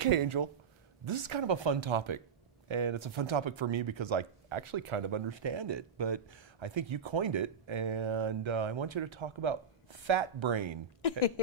Okay, Angel, this is kind of a fun topic. And it's a fun topic for me because I actually kind of understand it. But I think you coined it, and I want you to talk about fat brain.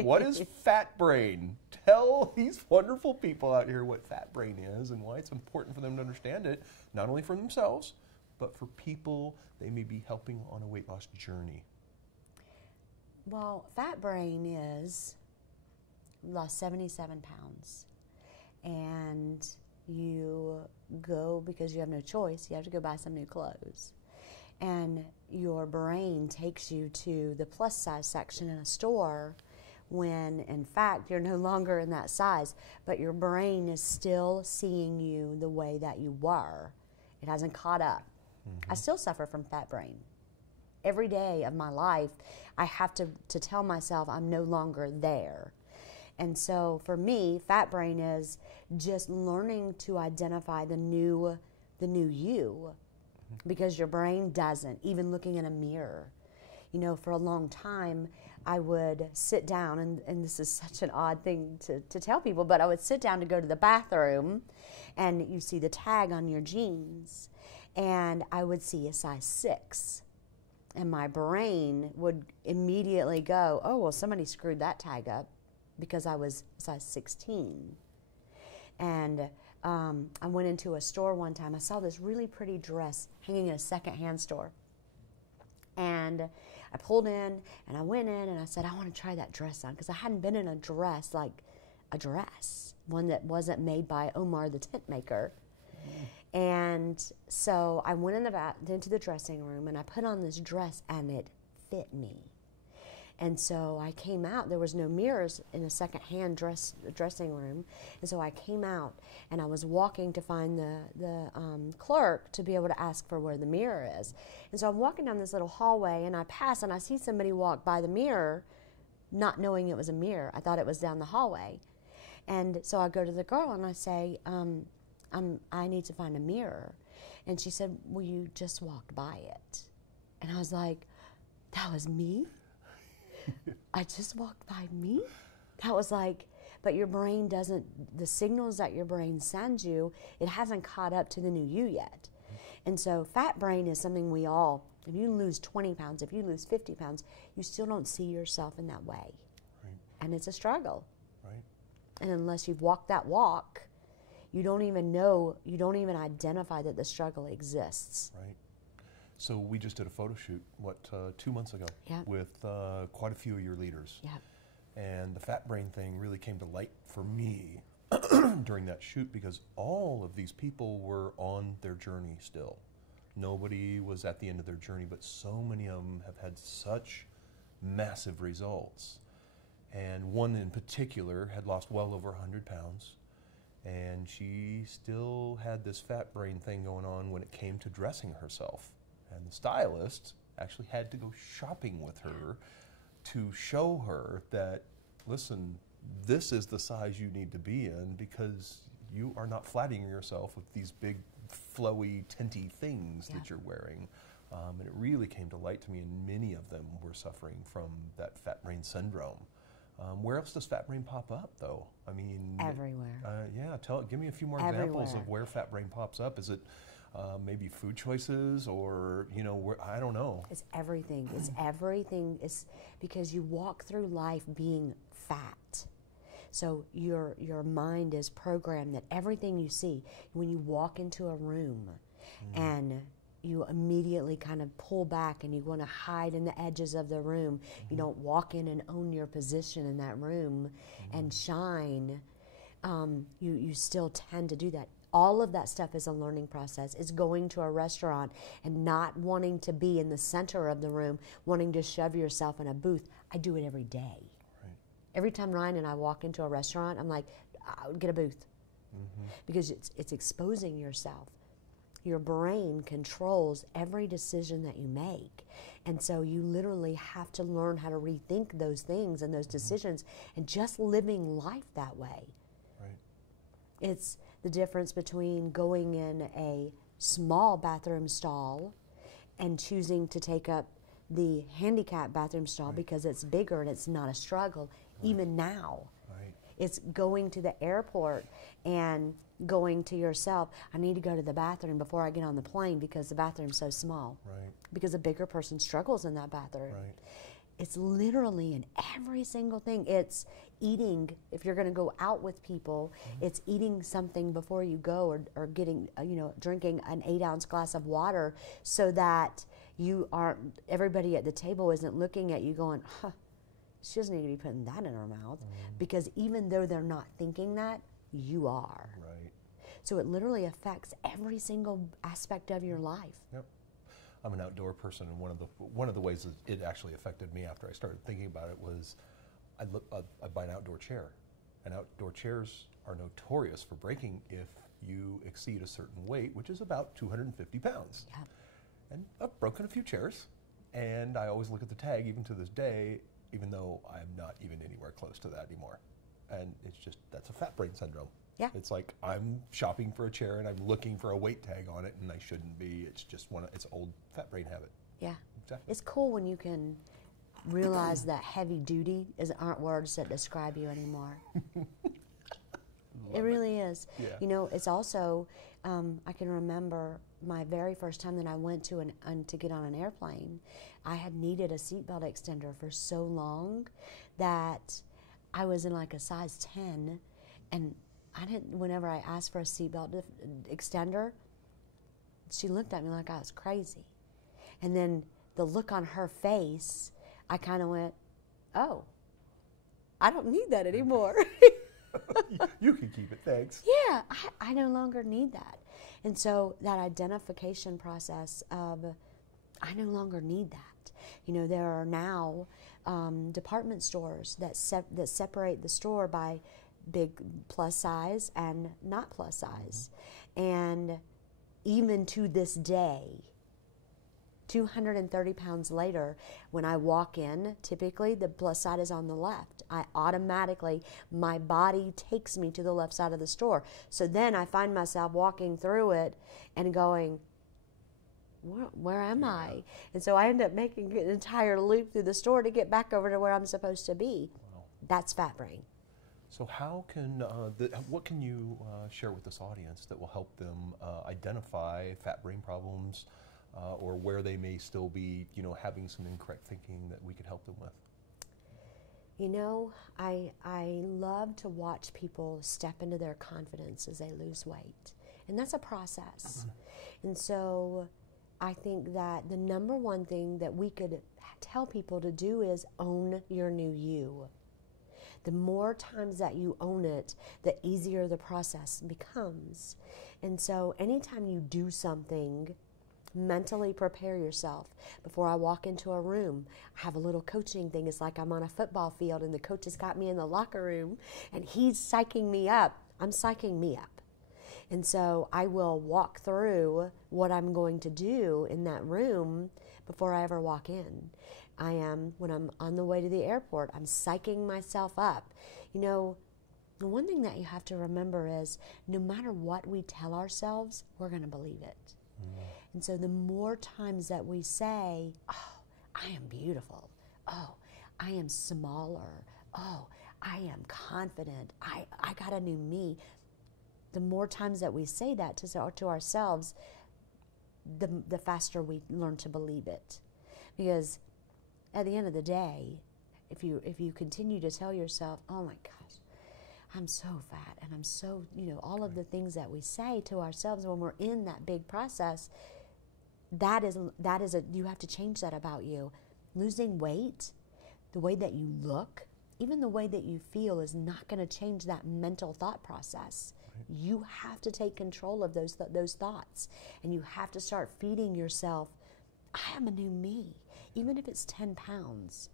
What is fat brain? Tell these wonderful people out here what fat brain is and why it's important for them to understand it, not only for themselves, but for people they may be helping on a weight loss journey. Well, fat brain is lost 77 pounds, and you go because you have no choice. You have to go buy some new clothes, and your brain takes you to the plus size section in a store when in fact you're no longer in that size, but your brain is still seeing you the way that you were. It hasn't caught up. I still suffer from fat brain. Every day of my life, I have to tell myself I'm no longer there. And so for me, fat brain is just learning to identify the new you, because your brain doesn't, even looking in a mirror. You know, for a long time, I would sit down, and this is such an odd thing to tell people, but I would sit down to go to the bathroom, and you see the tag on your jeans, and I would see a size 6. And my brain would immediately go, oh, well, somebody screwed that tag up because I was size 16. And I went into a store one time. I saw this really pretty dress hanging in a secondhand store. And I pulled in, and I went in, and I said, I want to try that dress on, because I hadn't been in a dress like a dress, one that wasn't made by Omar the tent maker. And so I went into the dressing room, and I put on this dress, and it fit me. And so I came out. There was no mirrors in a second-hand dressing room. And so I came out, and I was walking to find the clerk to be able to ask for where the mirror is. And so I'm walking down this little hallway, and I pass, and I see somebody walk by the mirror, not knowing it was a mirror. I thought it was down the hallway. And so I go to the girl, and I say, I need to find a mirror. And she said, well, you just walked by it. And I was like, that was me? I just walked by me? That was like, but your brain doesn't, the signals that your brain sends you, it hasn't caught up to the new you yet. And so fat brain is something we all, if you lose 20 pounds, if you lose 50 pounds, you still don't see yourself in that way. Right. And it's a struggle. Right. And unless you've walked that walk, you don't even know, you don't even identify that the struggle exists. Right. So we just did a photo shoot, 2 months ago, Yeah. with quite a few of your leaders. Yeah. And the fat brain thing really came to light for me during that shoot, because all of these people were on their journey still. Nobody was at the end of their journey, but so many of them have had such massive results. And one in particular had lost well over 100 pounds. And she still had this fat brain thing going on when it came to dressing herself. And the stylist actually had to go shopping with her to show her that, listen, this is the size you need to be in, because you are not flattering yourself with these big, flowy, tinty things that you're wearing. And it really came to light to me, and many of them were suffering from that fat brain syndrome. Where else does fat brain pop up, though? I mean, everywhere. Yeah, give me a few more examples of where fat brain pops up. Is it maybe food choices, or I don't know. It's everything. It's everything. It's because you walk through life being fat. So your mind is programmed that everything you see, when you walk into a room and you immediately kind of pull back and you want to hide in the edges of the room. You don't walk in and own your position in that room and shine. You still tend to do that. All of that stuff is a learning process. It's going to a restaurant and not wanting to be in the center of the room, wanting to shove yourself in a booth. I do it every day. Right. Every time Ryan and I walk into a restaurant, I'm like, I'll get a booth. Because it's exposing yourself. Your brain controls every decision that you make. And so you literally have to learn how to rethink those things and those decisions, and just living life that way. Right. It's the difference between going in a small bathroom stall and choosing to take up the handicap bathroom stall because it's bigger and it's not a struggle, even now. Right. It's going to the airport and going to yourself, I need to go to the bathroom before I get on the plane because the bathroom's so small. Right. Because a bigger person struggles in that bathroom. Right. It's literally in every single thing. It's eating, if you're going to go out with people, it's eating something before you go, or getting, drinking an 8-ounce glass of water so that you aren't, everybody at the table isn't looking at you going, huh, she doesn't need to be putting that in her mouth. Because even though they're not thinking that, you are. Right. So it literally affects every single aspect of your life. Yep. I'm an outdoor person, and one of the ways that it actually affected me after I started thinking about it was I'd buy an outdoor chair, and outdoor chairs are notorious for breaking if you exceed a certain weight, which is about 250 pounds. Yeah. And I've broken a few chairs, and I always look at the tag, even to this day, even though I'm not even anywhere close to that anymore. And it's just, that's a fat brain syndrome. Yeah. It's like I'm shopping for a chair and I'm looking for a weight tag on it, and I shouldn't be. It's just it's old fat brain habit. Yeah. Exactly. It's cool when you can realize that heavy duty aren't words that describe you anymore. It really is. Yeah. It's also, I can remember my very first time that I went to get on an airplane. I had needed a seatbelt extender for so long that I was in like a size 10, and whenever I asked for a seatbelt extender, she looked at me like I was crazy. And then the look on her face, I kind of went, oh, I don't need that anymore. You can keep it, thanks. Yeah, I no longer need that. And so that identification process of, I no longer need that. There are now department stores that separate the store by big plus size and not plus size. And even to this day, 230 pounds later, when I walk in, typically the plus side is on the left. My body takes me to the left side of the store. So then I find myself walking through it and going, where am I? And so I end up making an entire loop through the store to get back over to where I'm supposed to be. Wow. That's fat brain. So what can you share with this audience that will help them identify fat brain problems, or where they may still be, having some incorrect thinking that we could help them with? I love to watch people step into their confidence as they lose weight. And that's a process. And so I think that the number one thing that we could tell people to do is own your new you. The more times that you own it, the easier the process becomes. And so anytime you do something, mentally prepare yourself. Before I walk into a room, I have a little coaching thing. It's like I'm on a football field and the coach has got me in the locker room and he's psyching me up. I'm psyching me up. And so I will walk through what I'm going to do in that room before I ever walk in. When I'm on the way to the airport, I'm psyching myself up. The one thing that you have to remember is no matter what we tell ourselves, we're going to believe it. And so the more times that we say, oh, I am beautiful. Oh, I am smaller. Oh, I am confident. I got a new me. The more times that we say that to ourselves, the faster we learn to believe it. Because at the end of the day, if you continue to tell yourself, oh my gosh, I'm so fat, and I'm so, all of the things that we say to ourselves when we're in that big process, you have to change that about you. Losing weight, the way that you look, even the way that you feel is not going to change that mental thought process. Right. You have to take control of those thoughts, and you have to start feeding yourself, I am a new me, even if it's 10 pounds.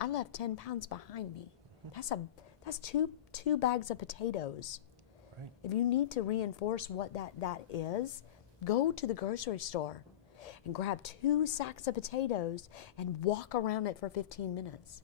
I left 10 pounds behind me. That's two bags of potatoes. Right. If you need to reinforce what that is, go to the grocery store and grab 2 sacks of potatoes and walk around it for 15 minutes.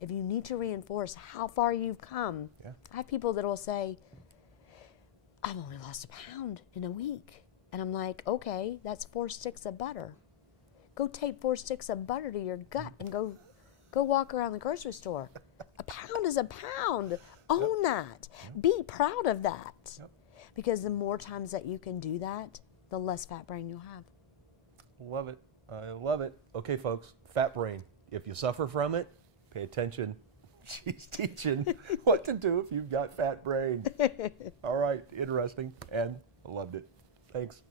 If you need to reinforce how far you've come, yeah. I have people that will say, I've only lost a pound in a week. And I'm like, okay, that's 4 sticks of butter. Go tape 4 sticks of butter to your gut and go walk around the grocery store. A pound is a pound. Own that. Be proud of that. Yep. Because the more times that you can do that, the less fat brain you'll have. Love it. I love it. Okay, folks, fat brain. If you suffer from it, pay attention. She's teaching what to do if you've got fat brain. All right, interesting, and I loved it. Thanks.